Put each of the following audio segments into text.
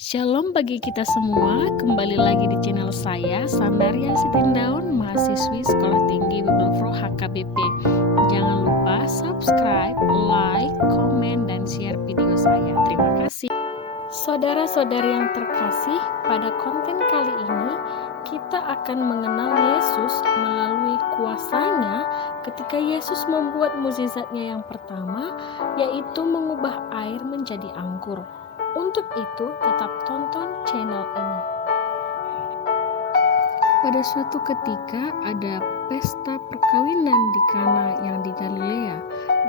Shalom bagi kita semua, kembali lagi di channel saya, Sandaria Sitindaun, mahasiswi Sekolah Tinggi Bible Pro HKBP. Jangan lupa subscribe, like, komen, dan share video saya. Terima kasih. Saudara-saudari yang terkasih, pada konten kali ini kita akan mengenal Yesus melalui kuasanya ketika Yesus membuat mukjizatnya yang pertama, yaitu mengubah air menjadi anggur. Untuk itu, tetap tonton channel ini. Pada suatu ketika ada pesta perkawinan di Kana yang di Galilea,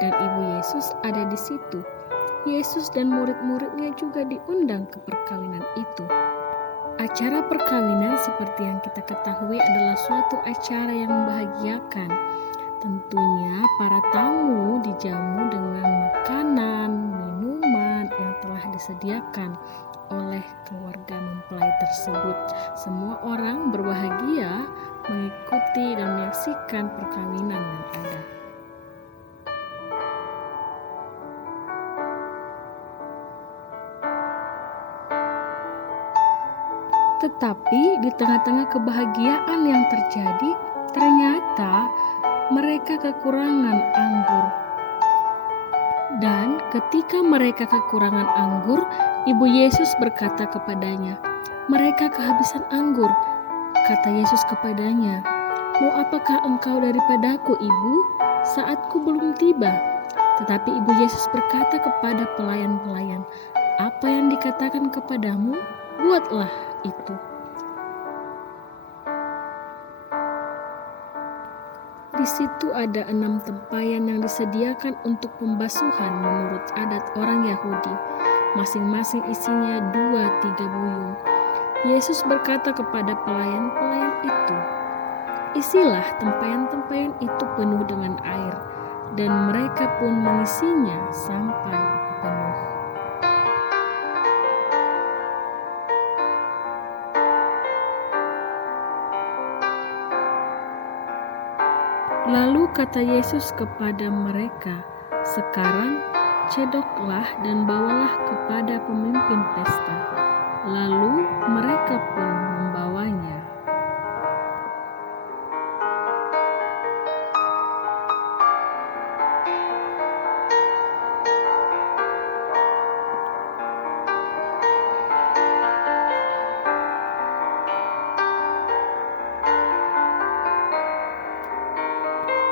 dan ibu Yesus ada di situ. Yesus dan murid-muridnya juga diundang ke perkawinan itu. Acara perkawinan seperti yang kita ketahui adalah suatu acara yang membahagiakan. Tentunya para tamu dijamu dengan makanan, minuman yang telah disediakan oleh keluarga mempelai tersebut. Semua orang berbahagia mengikuti dan menyaksikan perkawinan yang ada. Tetapi di tengah-tengah kebahagiaan yang terjadi, ternyata mereka kekurangan anggur. Dan ketika mereka kekurangan anggur, ibu Yesus berkata kepadanya, "Mereka kehabisan anggur." Kata Yesus kepadanya, "Mau apakah engkau daripadaku, ibu? Saatku belum tiba." Tetapi ibu Yesus berkata kepada pelayan-pelayan, "Apa yang dikatakan kepadamu, buatlah itu." Di situ ada 6 tempayan yang disediakan untuk pembasuhan menurut adat orang Yahudi. Masing-masing isinya 2-3 buyung. Yesus berkata kepada pelayan-pelayan itu, "Isilah tempayan-tempayan itu penuh dengan air." Dan mereka pun mengisinya sampai penuh. Lalu kata Yesus kepada mereka, "Sekarang cedoklah dan bawalah kepada pemimpin pesta." Lalu mereka pun membawanya.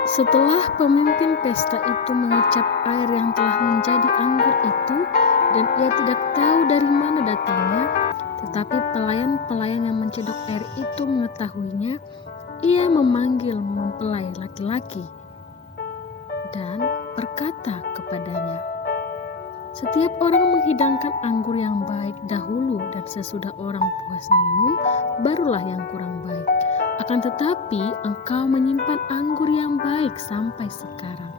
Setelah pemimpin pesta itu mengecap air yang telah menjadi anggur itu, dan ia tidak tahu dari mana datangnya, tetapi pelayan-pelayan yang mencedok air itu mengetahuinya, ia memanggil mempelai laki-laki dan berkata kepadanya, "Setiap orang menghidangkan anggur yang baik dahulu, dan sesudah orang puas minum, barulah yang kurang baik. Akan tetapi engkau menyimpan anggur yang baik sampai sekarang."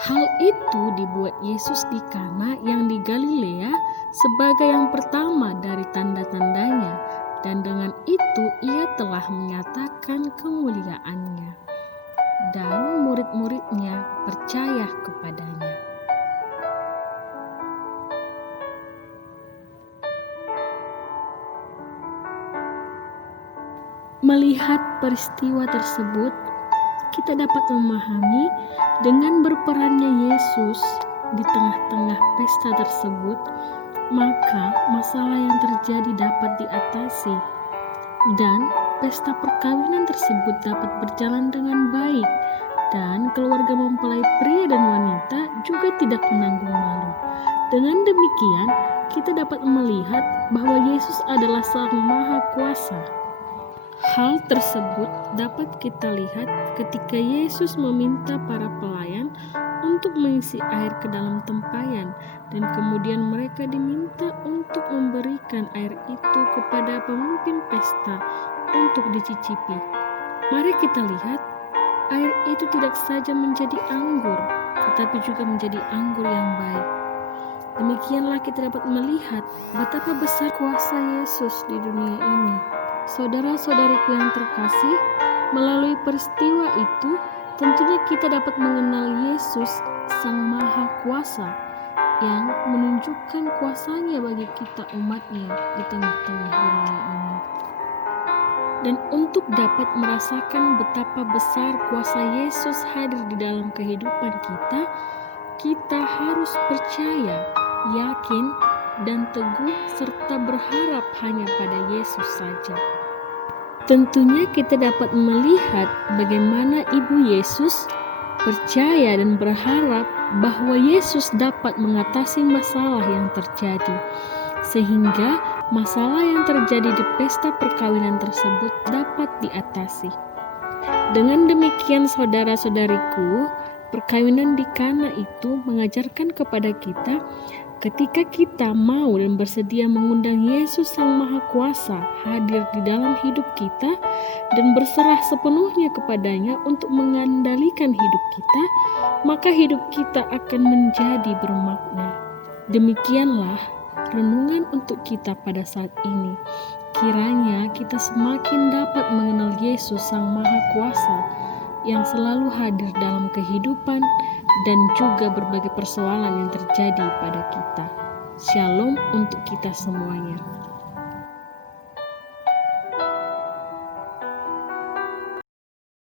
Hal itu dibuat Yesus di Kana yang di Galilea sebagai yang pertama dari tanda-tandanya, dan dengan itu ia telah menyatakan kemuliaannya, dan murid-muridnya percaya kepadanya. Melihat peristiwa tersebut, kita dapat memahami dengan berperannya Yesus di tengah-tengah pesta tersebut, maka masalah yang terjadi dapat diatasi dan pesta perkawinan tersebut dapat berjalan dengan baik, dan keluarga mempelai pria dan wanita juga tidak menanggung malu. Dengan demikian, kita dapat melihat bahwa Yesus adalah Sang Maha Kuasa. Hal tersebut dapat kita lihat ketika Yesus meminta para pelayan untuk mengisi air ke dalam tempayan, dan kemudian mereka diminta untuk memberikan air itu kepada pemimpin pesta untuk dicicipi. Mari kita lihat, air itu tidak saja menjadi anggur, tetapi juga menjadi anggur yang baik. Demikianlah kita dapat melihat betapa besar kuasa Yesus di dunia ini. Saudara-saudariku yang terkasih, melalui peristiwa itu, tentunya kita dapat mengenal Yesus, Sang Maha Kuasa. yang menunjukkan kuasanya bagi kita umatnya di tengah-tengah dunia ini. Dan untuk dapat merasakan betapa besar kuasa Yesus hadir di dalam kehidupan kita harus percaya, yakin, dan teguh serta berharap hanya pada Yesus saja. Tentunya kita dapat melihat bagaimana Ibu Yesus percaya dan berharap bahwa Yesus dapat mengatasi masalah yang terjadi, sehingga masalah yang terjadi di pesta perkawinan tersebut dapat diatasi. Dengan demikian saudara-saudariku, perkawinan di Kana itu mengajarkan kepada kita ketika kita mau dan bersedia mengundang Yesus Sang Maha Kuasa hadir di dalam hidup kita dan berserah sepenuhnya kepadanya untuk mengendalikan hidup kita, maka hidup kita akan menjadi bermakna. Demikianlah renungan untuk kita pada saat ini. Kiranya kita semakin dapat mengenal Yesus Sang Maha Kuasa yang selalu hadir dalam kehidupan dan juga berbagai persoalan yang terjadi pada kita. Shalom untuk kita semuanya.